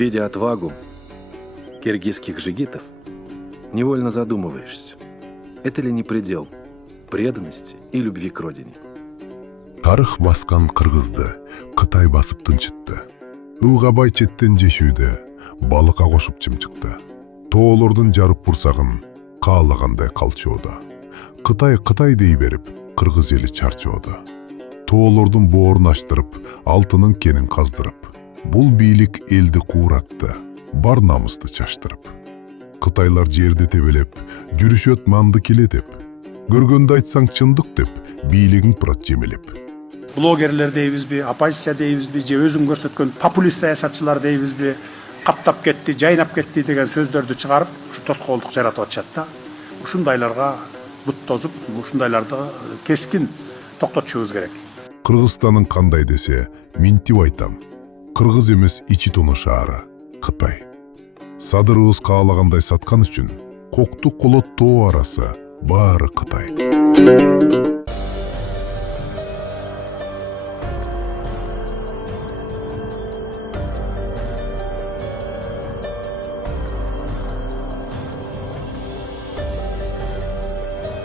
Видя отвагу киргизских жигитов, невольно задумываешься, это ли не предел преданности и любви к родине? Тарых баскан кыргызды Кытай басып тынчытты. Ылгабай четтен жешүүдө балыкка кошуп чымчыкты. Тоолордун жарып бурсагын каалагандай калчоодо. Кытай дей берип, кыргыз эли чарчоодо. Тоолордун боорун аштырып, алтынын кенин каздырып, бул бийлик элди кууратты, бар намысты чаштырып. Кытайлар жерди тебелеп, жүрүшөт манды келе деп, көргөндү айтсаң чындык деп, бийлигин пырат жемелеп. Блогерлер дейбизби, оппозиция дейбизби, же өзүн көрсөткөн популист саясатчылар дейбизби, каптап кетти, жайнап кетти деген сөздөрдү чыгарып, ушу тоскоолдук жаратып атышат да. Ушундайларга бут тозуп, ушундайларды кескин токтотушубуз керек. Кыргызстанын кандай десе, минтип айтам. Кыргыз эмес ичи тоно шаары, Кытай. Садырыбыз каалагандай саткан үчүн, кокту колот тоо арасы баары Кытай.